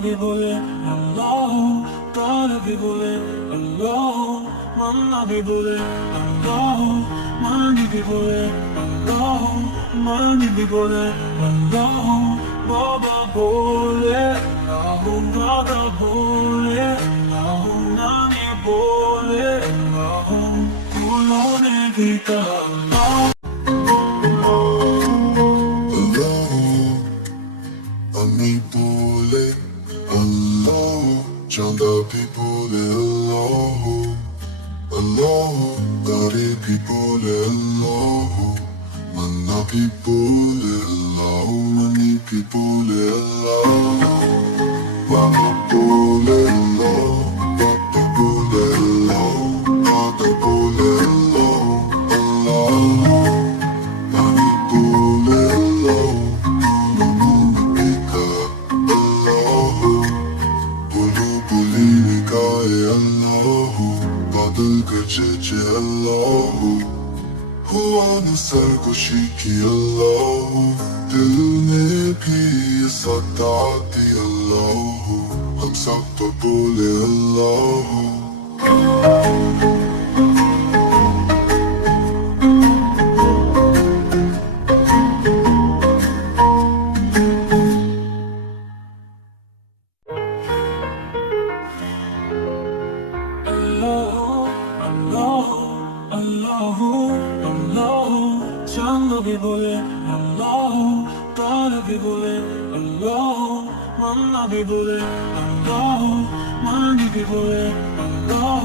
भी बोले अल्लाह, तार भी बोले अल्लाह, मन्ना भी बोले अल्लाह, मानी भी बोले अल्लाह, मानी भी बोले अल्लाह, बाबा बोले अल्लाह, दादा बोले अल्लाह, नानी बोले अल्लाह, उन्होंने भी कहा अल्लाह। Ami bole Allah, chanda bhi bole Allah, Allah, gare bhi bole Allah, manna bhi bole Allah, mani bhi bole Allah, mama bole Allah, papa bole Allah, dada bole Allah, Allah, mani bole Allah. बादल गरजे अल्लाह, हुआ न सरगोशी की अल्लाह, दिल ने भी सता दी अल्लाह, हम सब तो बोले अल्लाह। चांद भी बोले अल्लाह, तार भी बोले अल्लाह, मन्ना भी बोले अल्लाह, मानी भी बोले अल्लाह,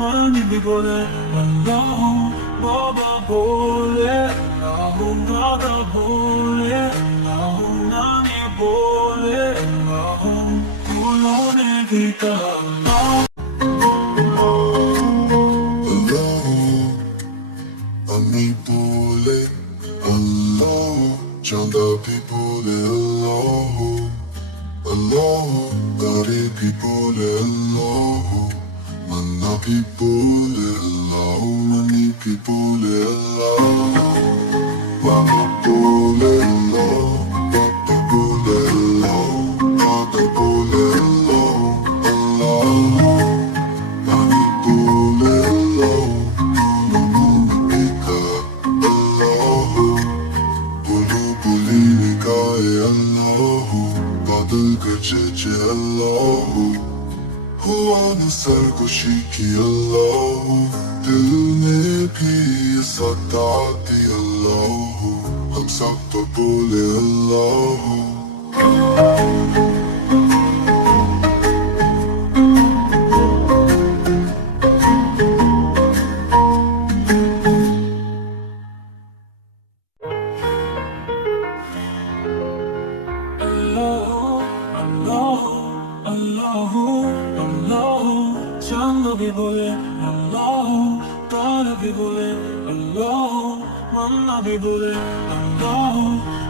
मानी भी बोले अल्लाह, बाबा बोले अल्लाह, दादा बोले अल्लाह, नानी बोले अल्लाह, उन्होंने भी कहा अल्लाह। Ami bole Allah, chanda bhi bole Allah, Allah, gare bhi bole Allah, manna bhi bole Allah, mani bhi bole Allah, mama bole Allah, papa bole Allah, dada bole Allah, Allah, mani bole Allah. बादल गरजे अल्लाह, हुआ न सरगोशी की अल्लाह, दिल ने भी सता दी अल्लाह, हम सब तो बोले अल्लाह। चांद भी बोले अल्लाह, तार भी बोले अल्लाह, मन्ना भी बोले अल्लाह,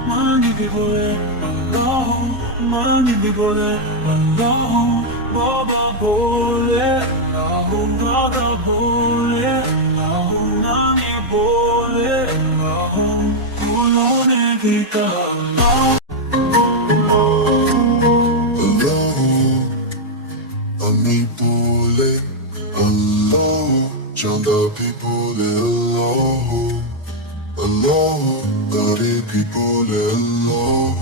मानी भी बोले अल्लाह, मानी भी बोले अल्लाह, बाबा बोले अल्लाह, दादा बोले अल्लाह, नानी बोले अल्लाह, उन्होंने भी कहा अल्लाह। Ami bole Allah, chanda bhi bole Allah, Allah, gare bhi bole Allah,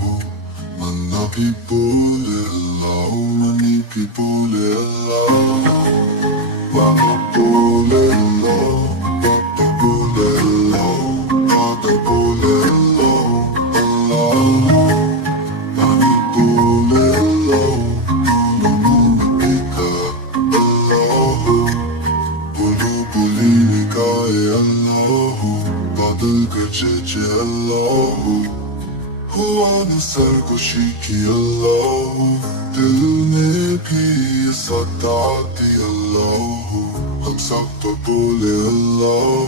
manna bhi bole Allah, mani bhi bole Allah, mama bole Allah, papa bole Allah, dada bole Allah, Allah, mani bole Allah. बादल गरजे अल्लाह, हुआ न सरगोशी की अल्लाह, दिल ने भी सता दी अल्लाह, हम सब तो बोले अल्लाह।